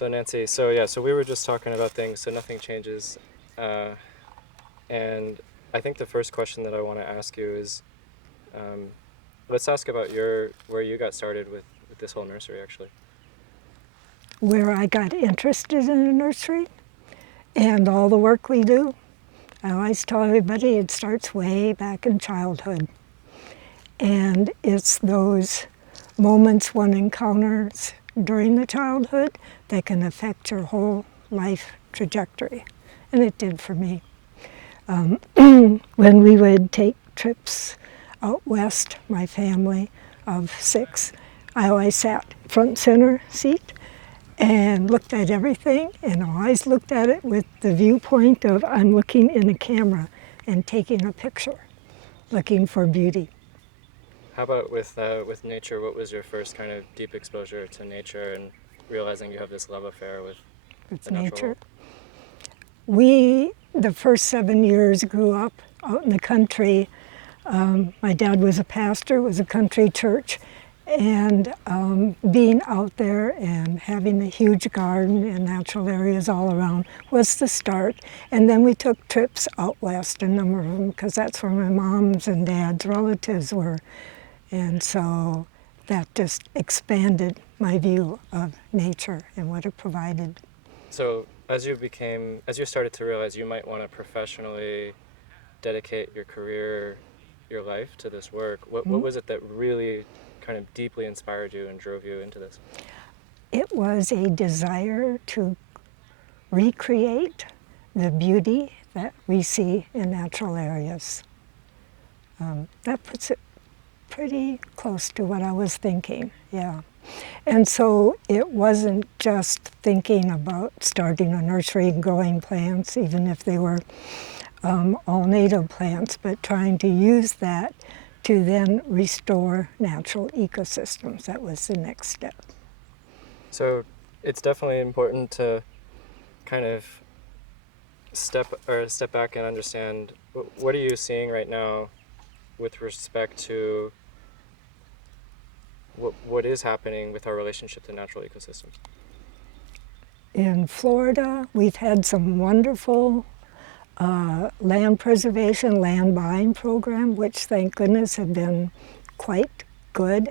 So Nancy, so we were just talking about things, so nothing changes. Uh, and I think the first question that I want to ask you is, um, let's ask about where you got started with this whole nursery, actually. Where I got interested in a nursery and all the work we do. I always tell everybody it starts way back in childhood. And it's those moments one encounters during the childhood that can affect your whole life trajectory. And it did for me. When we would take trips out west, my family of 6, I always sat front center seat and looked at everything, and always looked at it with the viewpoint of I'm looking in a camera and taking a picture, looking for beauty. How about with nature? What was your first kind of deep exposure to nature and realizing you have this love affair with It's the natural nature. world? We, the first 7 years, grew up out in the country. My dad was a pastor, was a country church, and being out there and having a huge garden and natural areas all around was the start. And then we took trips out west, a number of them, because that's where my mom's and dad's relatives were. And so that just expanded my view of nature and what it provided. So as you started to realize you might want to professionally dedicate your career, your life to this work, what was it that really kind of deeply inspired you and drove you into this? It was a desire to recreate the beauty that we see in natural areas. That puts it pretty close to what I was thinking, yeah. And so it wasn't just thinking about starting a nursery and growing plants, even if they were all native plants, but trying to use that to then restore natural ecosystems. That was the next step. So it's definitely important to kind of step back and understand what are you seeing right now with respect to what is happening with our relationship to natural ecosystems. In Florida, we've had some wonderful land preservation, land buying program, which thank goodness have been quite good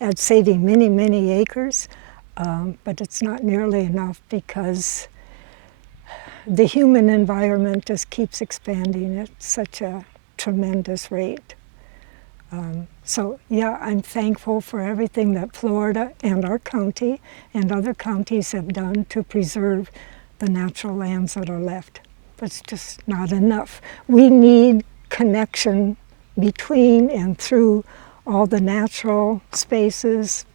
at saving many, many acres. But it's not nearly enough because the human environment just keeps expanding at such a tremendous rate. So yeah, I'm thankful for everything that Florida and our county and other counties have done to preserve the natural lands that are left. But it's just not enough. We need connection between and through all the natural spaces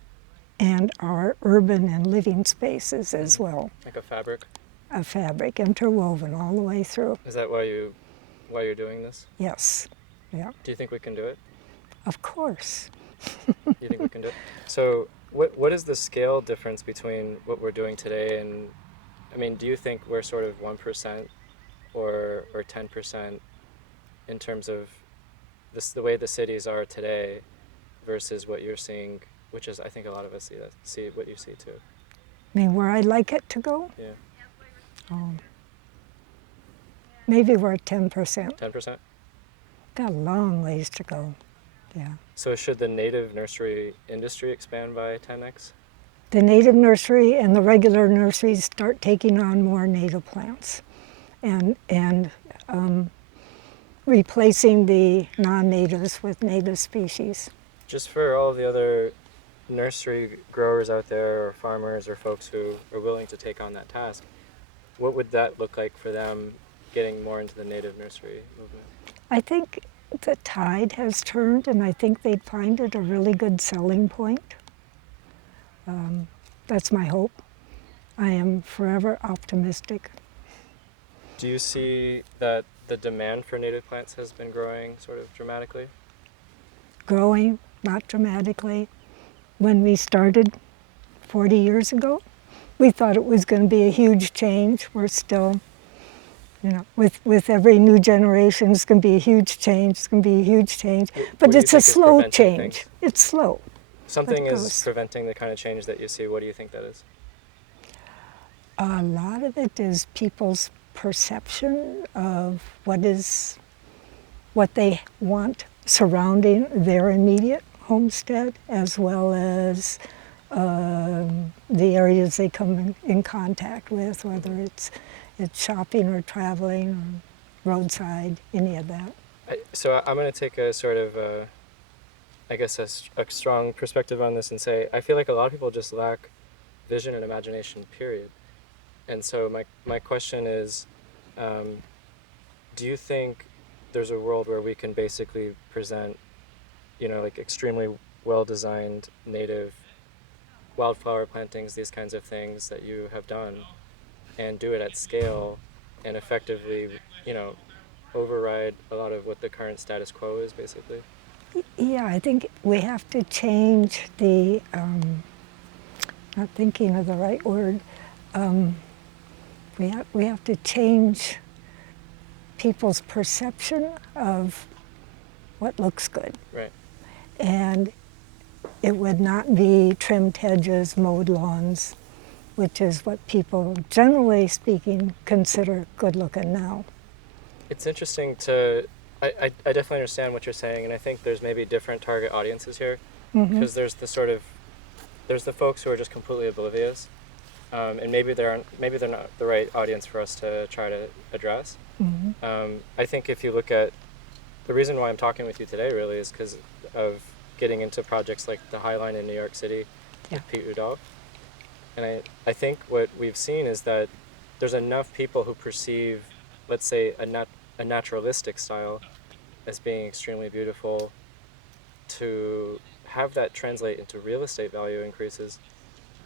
and our urban and living spaces as well. Like a fabric? A fabric, interwoven all the way through. Is that why you're doing this? Yes, yeah. Do you think we can do it? Of course. You think we can do it? So what is the scale difference between what we're doing today and, I mean, do you think we're sort of 1% or 10% in terms of the way the cities are today versus what you're seeing, which is, I think a lot of us see what you see too. I mean, where I'd like it to go? Yeah. Maybe we're at 10%. 10%? Got a long ways to go, yeah. So should the native nursery industry expand by 10x? The native nursery and the regular nurseries start taking on more native plants and replacing the non-natives with native species. Just for all the other nursery growers out there or farmers or folks who are willing to take on that task, what would that look like for them getting more into the native nursery movement? I think the tide has turned, and I think they'd find it a really good selling point. That's my hope. I am forever optimistic. Do you see that the demand for native plants has been growing sort of dramatically? Growing, not dramatically. When we started 40 years ago, we thought it was going to be a huge change. We're still, with every new generation, it's going to be a huge change. It's going to be a huge change. But it's a slow change. It's slow. Something is preventing the kind of change that you see. What do you think that is? A lot of it is people's perception of what they want surrounding their immediate homestead, as well as the areas they come in contact with, whether it's shopping or traveling or roadside, any of that. So I'm going to take a sort of, I guess, a strong perspective on this and say I feel like a lot of people just lack vision and imagination, period. And so my question is, do you think there's a world where we can basically present, like extremely well-designed native wildflower plantings, these kinds of things that you have done, and do it at scale and effectively, override a lot of what the current status quo is, basically? Yeah, I think we have to change the, not thinking of the right word, we have to change people's perception of what looks good. Right. And it would not be trimmed hedges, mowed lawns, which is what people, generally speaking, consider good looking now. It's interesting I definitely understand what you're saying, and I think there's maybe different target audiences here, because there's the folks who are just completely oblivious, and maybe they're not the right audience for us to try to address. I think if you look at the reason why I'm talking with you today, really, is because of getting into projects like the High Line in New York City with Pete Udall. And I think what we've seen is that there's enough people who perceive, let's say, a naturalistic style as being extremely beautiful to have that translate into real estate value increases.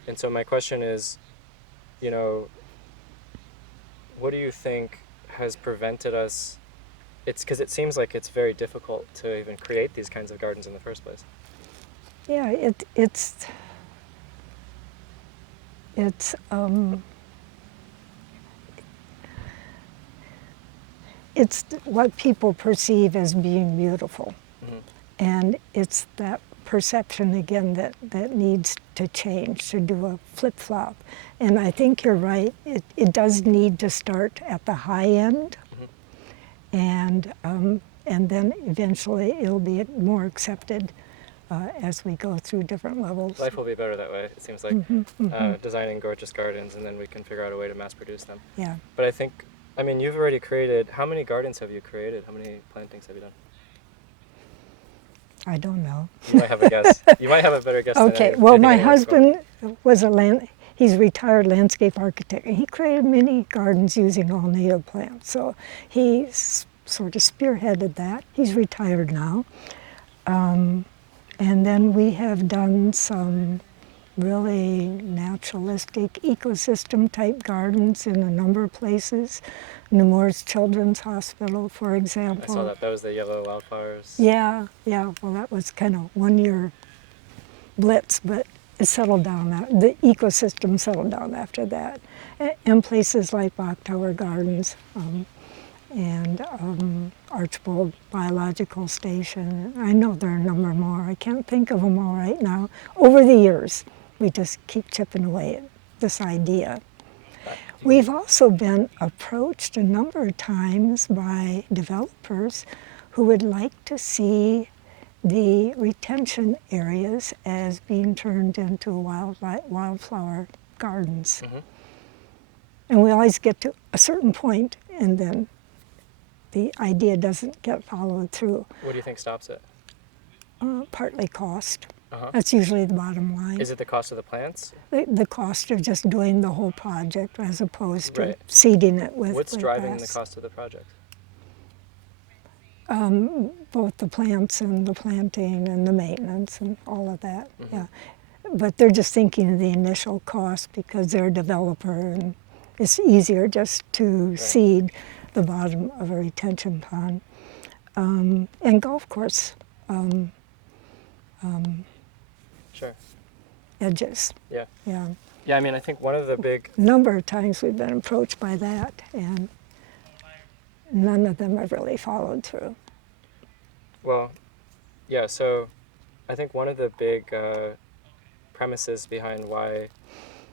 And so my question is, what do you think has prevented us? It's because it seems like it's very difficult to even create these kinds of gardens in the first place. Yeah, it's what people perceive as being beautiful. And it's that perception, again, that needs to change, to do a flip-flop. And I think you're right, it does need to start at the high end, and then eventually it'll be more accepted as we go through different levels. Life will be better that way, it seems like, designing gorgeous gardens, and then we can figure out a way to mass produce them. Yeah. But I think, you've already created, how many gardens have you created? How many plantings have you done? I don't know. You might have a guess. You might have a better guess than Okay, I. well, my husband was he's a retired landscape architect, and he created many gardens using all native plants. So he sort of spearheaded that. He's retired now. And then we have done some really naturalistic ecosystem type gardens in a number of places. Nemours Children's Hospital, for example. I saw that. That was the yellow wildflowers. Yeah. Well, that was kind of 1 year blitz, but it settled down. The ecosystem settled down after that. And places like Bach Tower Gardens and Archbold Biological Station. I know there are a number more. I can't think of them all right now. Over the years, we just keep chipping away at this idea. We've also been approached a number of times by developers who would like to see the retention areas as being turned into wildflower gardens. And we always get to a certain point, and then the idea doesn't get followed through. What do you think stops it? Partly cost. That's usually the bottom line. Is it the cost of the plants? The cost of just doing the whole project as opposed to seeding it with What's driving grass. the cost of the project? Both the plants and the planting and the maintenance and all of that. Yeah, but they're just thinking of the initial cost because they're a developer, and it's easier just to seed the bottom of a retention pond. And golf course Sure. edges. Yeah. Yeah. Yeah, I think one of the big... Number of times we've been approached by that, and none of them have really followed through. Well, yeah, so I think one of the big premises behind why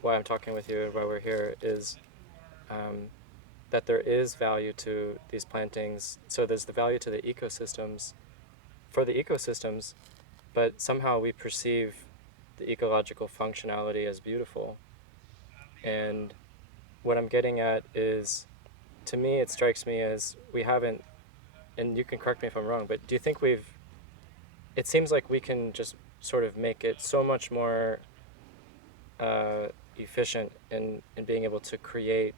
why I'm talking with you and why we're here is that there is value to these plantings. So there's the value to the ecosystems, for the ecosystems, but somehow we perceive the ecological functionality as beautiful. And what I'm getting at is, to me, it strikes me as we haven't, and you can correct me if I'm wrong, but do you think it seems like we can just sort of make it so much more efficient in being able to create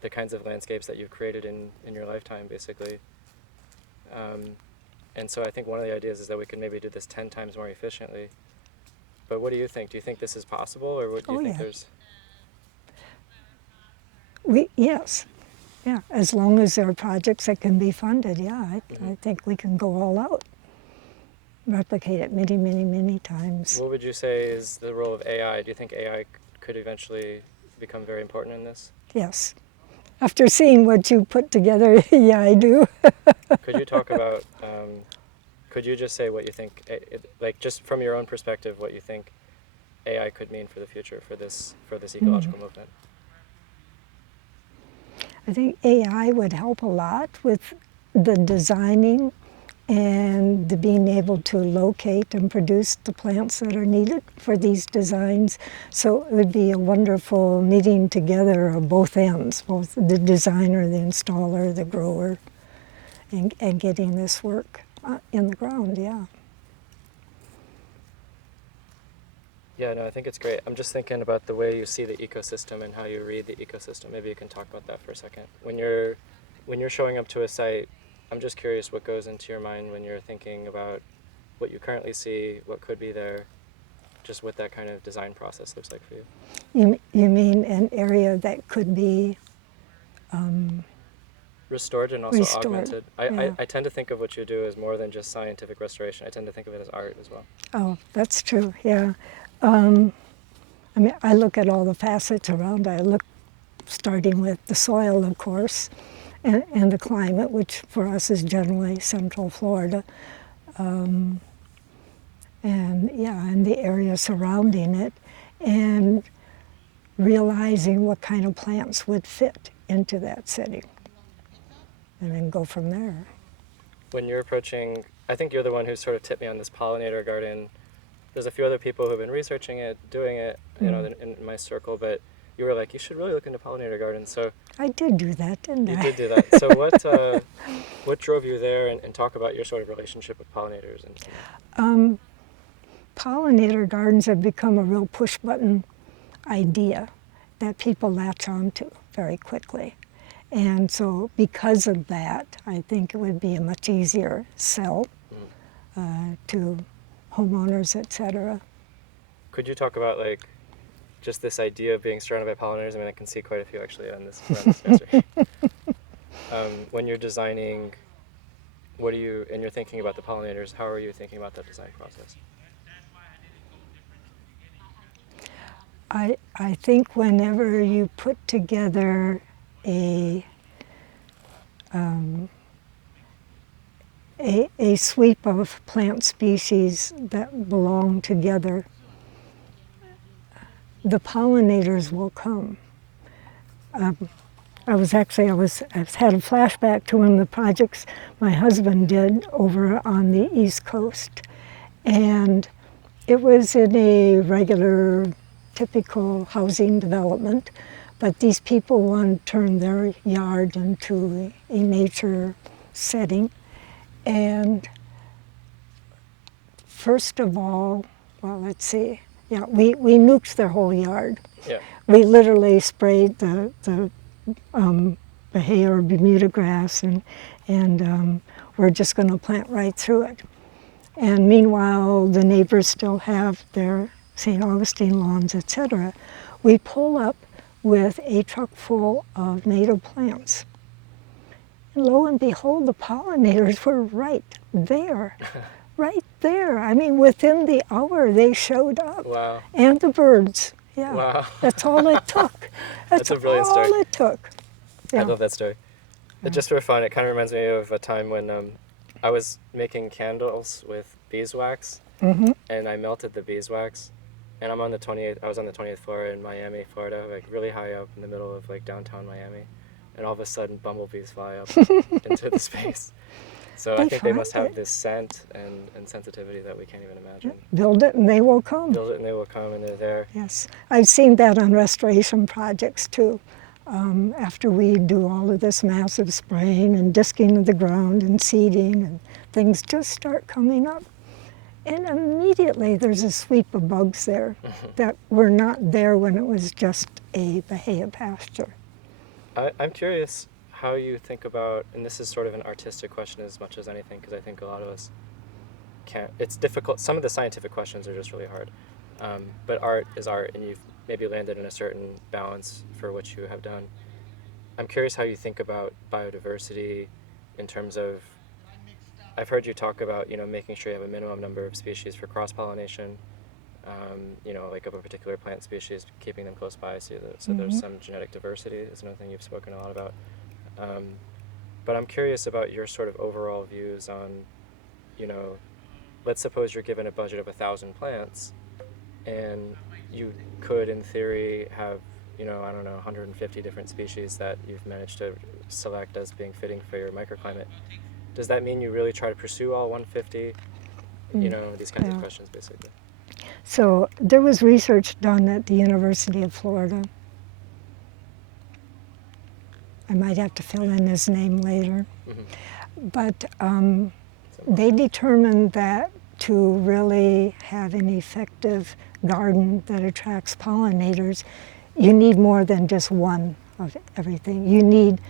the kinds of landscapes that you've created in your lifetime, basically. And so I think one of the ideas is that we could maybe do this 10 times more efficiently. But what do you think? Do you think this is possible, or what do you think there's... Yes, yeah, as long as there are projects that can be funded, yeah, I think we can go all out, replicate it many, many, many times. What would you say is the role of AI? Do you think AI could eventually become very important in this? Yes. After seeing what you put together, yeah, I do. Could you talk about, could you just say what you think, like just from your own perspective, what you think AI could mean for the future, for this ecological movement? I think AI would help a lot with the designing and the being able to locate and produce the plants that are needed for these designs. So it would be a wonderful meeting together of both ends, both the designer, the installer, the grower, and getting this work in the ground, yeah. Yeah, no, I think it's great. I'm just thinking about the way you see the ecosystem and how you read the ecosystem. Maybe you can talk about that for a second. When you're showing up to a site, I'm just curious what goes into your mind when you're thinking about what you currently see, what could be there, just what that kind of design process looks like for you. You mean an area that could be restored and also restored. Augmented. Yeah. I tend to think of what you do as more than just scientific restoration. I tend to think of it as art as well. Oh, that's true, yeah. I mean, I look at all the facets around. I look starting with the soil, of course, and the climate, which for us is generally central Florida. And the area surrounding it, and realizing what kind of plants would fit into that setting, and then go from there. When you're approaching, I think you're the one who sort of tipped me on this pollinator garden. There's a few other people who've been researching it, doing it, you know, in my circle, but you were like, you should really look into pollinator gardens. So I did do that, didn't I? You did do that. So what drove you there, and talk about your sort of relationship with pollinators? Pollinator gardens have become a real push-button idea that people latch onto very quickly. And so because of that, I think it would be a much easier sell to homeowners, etc. Could you talk about like just this idea of being surrounded by pollinators? I mean, I can see quite a few actually around this nursery. When you're designing, and you're thinking about the pollinators, how are you thinking about that design process? I think whenever you put together a sweep of plant species that belong together, the pollinators will come. I had a flashback to one of the projects my husband did over on the East Coast, and it was in a regular, typical housing development, but these people wanted to turn their yard into a nature setting. And first of all, well, let's see, yeah, we nuked their whole yard. Yeah. We literally sprayed the hay or Bermuda grass, and we're just going to plant right through it. And meanwhile, the neighbors still have their St. Augustine lawns, etc. We pull up with a truck full of native plants. And lo and behold, the pollinators were right there. Right there. I mean, within the hour, they showed up. Wow. And the birds. Yeah. Wow. That's all it took. That's a brilliant story. all it took. Yeah. I love that story. Yeah. Just for fun, it kind of reminds me of a time when I was making candles with beeswax, and I melted the beeswax, and I'm on the 28th. I was on the 20th floor in Miami, Florida, like really high up in the middle of like downtown Miami, and all of a sudden bumblebees fly up into the space. So I They think they find must have it. this scent and sensitivity that we can't even imagine. Build it and they will come. Build it and they will come, and they're there. Yes, I've seen that on restoration projects too. After we do all of this massive spraying and disking of the ground and seeding, and things just start coming up. And immediately there's a sweep of bugs there that were not there when it was just a bahia pasture. I'm curious how you think about, and this is sort of an artistic question as much as anything, because I think a lot of us can't, it's difficult. Some of the scientific questions are just really hard. But art is art, and you've maybe landed in a certain balance for what you have done. I'm curious how you think about biodiversity in terms of, I've heard you talk about, making sure you have a minimum number of species for cross-pollination, like of a particular plant species, keeping them close by so there's some genetic diversity is another thing you've spoken a lot about. But I'm curious about your sort of overall views on, let's suppose you're given a budget of 1,000 plants, and you could, in theory, have, 150 different species that you've managed to select as being fitting for your microclimate. Does that mean you really try to pursue all 150? These kinds of questions, basically. So there was research done at the University of Florida. I might have to fill in his name later. Mm-hmm. But they determined that to really have an effective garden that attracts pollinators, you need more than just one of everything. You need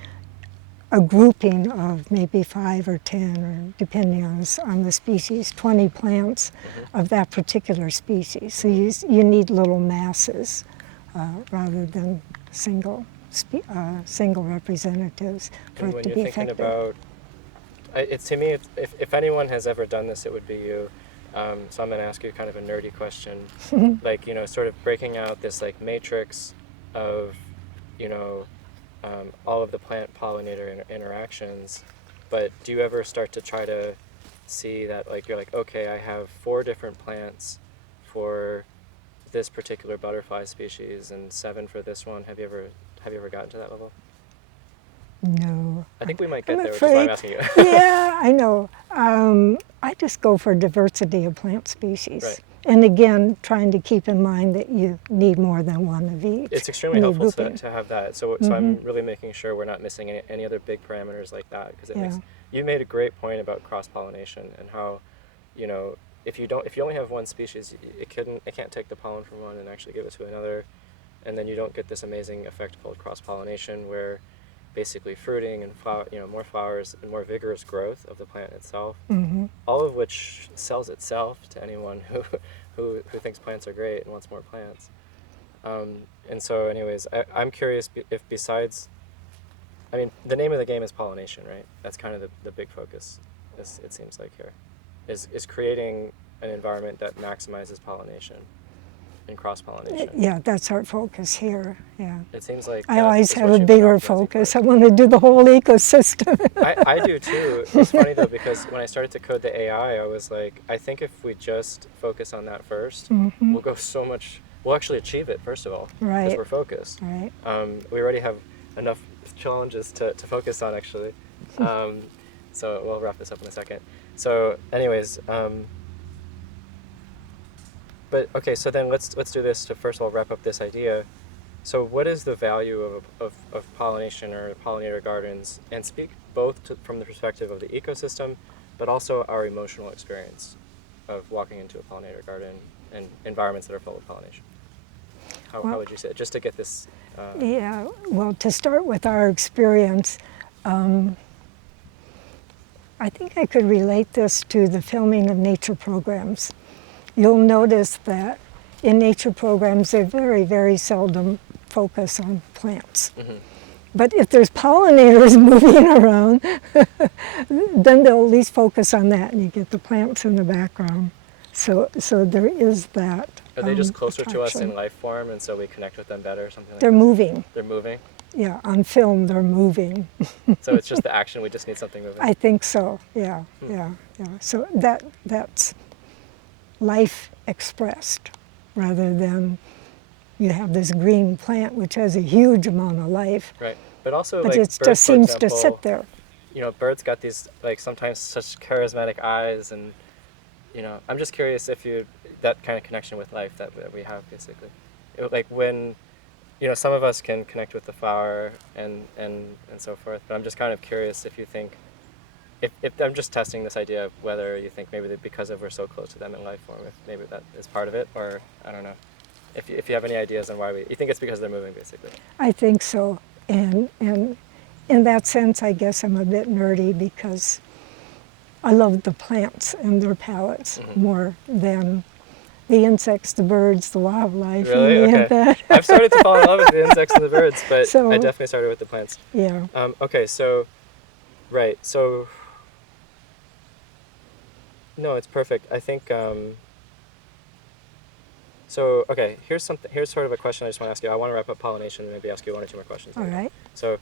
a grouping of maybe 5 or 10, or depending on the species, 20 plants of that particular species. So you need little masses rather than single representatives for And it when to you're be thinking effective. about, to me, if anyone has ever done this, it would be you. So I'm going to ask you kind of a nerdy question, like, sort of breaking out this like matrix of, all of the plant pollinator interactions. But do you ever start to try to see that, like, you're like, okay, I have 4 different plants for this particular butterfly species and 7 for this one? Have you ever gotten to that level? No. I think we might get I'm there, which is why I'm afraid. asking you. Yeah, I know. I just go for diversity of plant species. Right. And again, trying to keep in mind that you need more than one of each. It's extremely You need helpful grouping. to have that. So I'm really making sure we're not missing any other big parameters like that, because it makes, you made a great point about cross-pollination and how, if you only have one species, it can't take the pollen from one and actually give it to another, and then you don't get this amazing effect called cross-pollination, where basically fruiting and more flowers and more vigorous growth of the plant itself, all of which sells itself to anyone who thinks plants are great and wants more plants. And so anyways, I'm curious if besides, the name of the game is pollination, right? That's kind of the big focus, it seems like here, is creating an environment that maximizes pollination and cross-pollination. Yeah, that's our focus here. Yeah. It seems like I always is have what a you've been bigger optimizing focus. for. I want to do the whole ecosystem. I do too. It's funny though, because when I started to code the AI, I was like, I think if we just focus on that first, we'll go so much. We'll actually achieve it first of all, because Right. we're focused. Right. We already have enough challenges to focus on actually. So we'll wrap this up in a second. So, anyways, but okay. So then let's do this to first of all wrap up this idea. So what is the value of pollination or pollinator gardens, and speak both from the perspective of the ecosystem, but also our emotional experience of walking into a pollinator garden and environments that are full of pollination? How would you say it, just to get this? Yeah, well, to start with our experience, I think I could relate this to the filming of nature programs. You'll notice that in nature programs, they very, very seldom focus on plants. But if there's pollinators moving around, then they'll at least focus on that, and you get the plants in the background. So there is that. Are they just closer to us attraction. in life form, and so we connect with them better, or something like They're that? moving. They're moving? Yeah, on film, they're moving. So it's just the action, we just need something moving? I think so, yeah, yeah. So that's life expressed. rather than you have this green plant which has a huge amount of life, Right. But also, but like, it birds, just for seems to example, sit there. you know, birds got these, like, sometimes such charismatic eyes, and, you know, I'm just curious if you, that kind of connection with life that we have, basically. Like, when, you know, some of us can connect with the flower and so forth, but I'm just kind of curious if you think, if I'm just testing this idea of whether you think maybe that because of we're so close to them in life form, if maybe that is part of it, or I don't know. If you have any ideas on why you think it's because they're moving, basically. I think so. And in that sense, I guess I'm a bit nerdy because I love the plants and their palettes more than the insects, the birds, the wildlife. Really? And Okay. I've started to fall in love with the insects and the birds, but So- I definitely started with the plants. Yeah. Okay, so, right, so, no, it's perfect. I think, so, okay, here's sort of a question I just want to ask you. I want to wrap up pollination and maybe ask you one or two more questions. All right. So,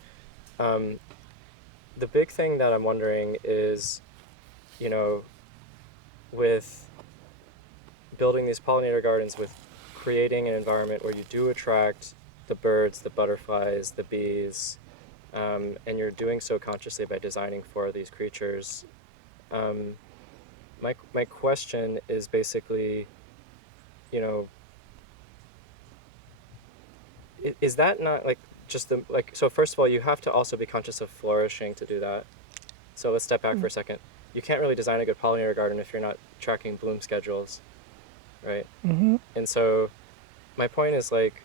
the big thing that I'm wondering is, you know, with building these pollinator gardens, with creating an environment where you do attract the birds, the butterflies, the bees, and you're doing so consciously by designing for these creatures. My question is basically, you know, is that not like just the, like, so first of all, you have to also be conscious of flourishing to do that. So let's step back for a second. You can't really design a good pollinator garden if you're not tracking bloom schedules, right? Mm-hmm. And so my point is, like,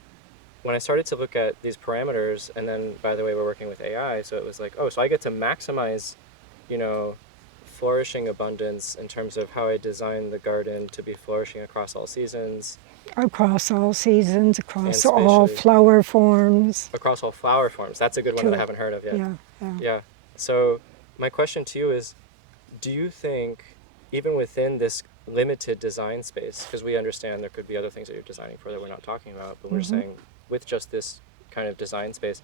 when I started to look at these parameters, and then, by the way, we're working with AI, so it was like, oh, so I get to maximize, you know, flourishing abundance in terms of how I design the garden to be flourishing across all seasons. Across all seasons, across And all spatially. flower forms. Across all flower forms. That's a good one that I haven't heard of yet. Yeah. Yeah. So my question to you is, do you think, even within this limited design space, because we understand there could be other things that you're designing for that we're not talking about, but we're saying with just this kind of design space,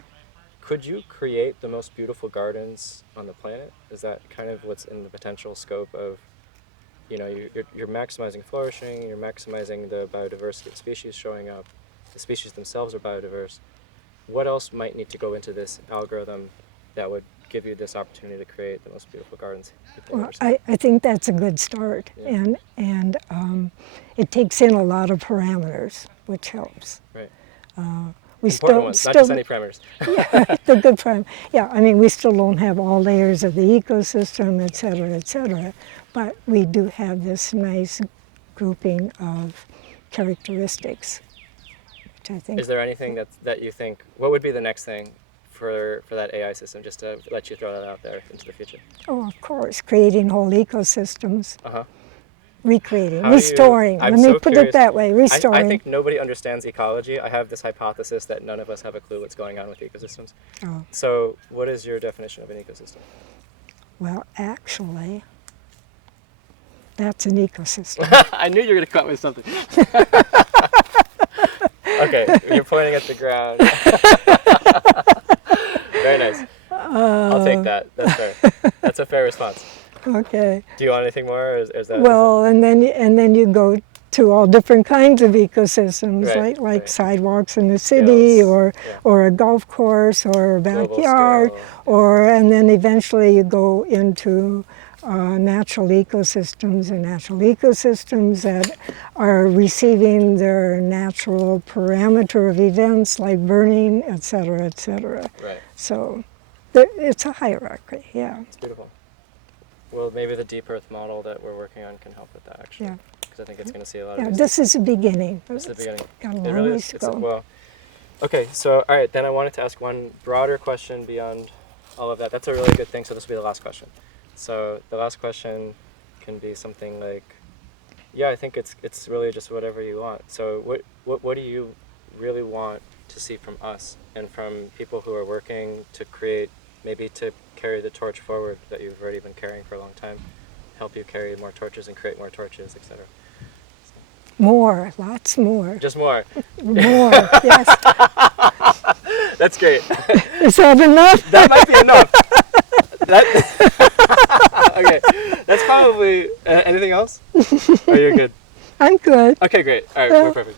could you create the most beautiful gardens on the planet? Is that kind of what's in the potential scope of, you know, you're maximizing flourishing, you're maximizing the biodiversity of species showing up, the species themselves are biodiverse. What else might need to go into this algorithm that would give you this opportunity to create the most beautiful gardens? Well, I think that's a good start. Yeah. And it takes in a lot of parameters, which helps. Right. We Important ones, not just any parameters. Yeah, the good prime. Yeah, I mean, we still don't have all layers of the ecosystem, et cetera, but we do have this nice grouping of characteristics, which I think. Is there anything that you think, what would be the next thing for that AI system, just to let you throw that out there into the future? Oh, of course, creating whole ecosystems. Uh-huh. Recreating, How do you- restoring. I'm Let me so put curious. it that way, restoring. I think nobody understands ecology. I have this hypothesis that none of us have a clue what's going on with ecosystems. Oh, So what is your definition of an ecosystem? well, actually, that's an ecosystem. I knew you were going to come up with something. Okay, you're pointing at the ground. Very nice. I'll take that. That's fair. That's a fair response. Okay. Do you want anything more, or is that? Well, and then you go to all different kinds of ecosystems, Right, like right. sidewalks in the city, Scales, or a golf course, or a Global backyard, scale. and then eventually you go into natural ecosystems that are receiving their natural parameter of events like burning, et cetera, et cetera. Right. So it's a hierarchy, yeah. It's beautiful. Well, maybe the deep earth model that we're working on can help with that, actually. Yeah. Because I think it's going to see a lot Yeah, of this is the beginning. This is the beginning. Got a It long really ways is. to It's go. well, okay, so, all right, then I wanted to ask one broader question beyond all of that. That's a really good thing, so this will be the last question. So the last question can be something like, yeah, I think it's really just whatever you want. So what do you really want to see from us and from people who are working to create, maybe to carry the torch forward that you've already been carrying for a long time, help you carry more torches and create more torches, etc. More, lots more. Just more. More, yes. That's great. Is that enough? That might be enough. Okay, that's probably anything else? Or you're good? I'm good. Okay, great. All right, we're perfect.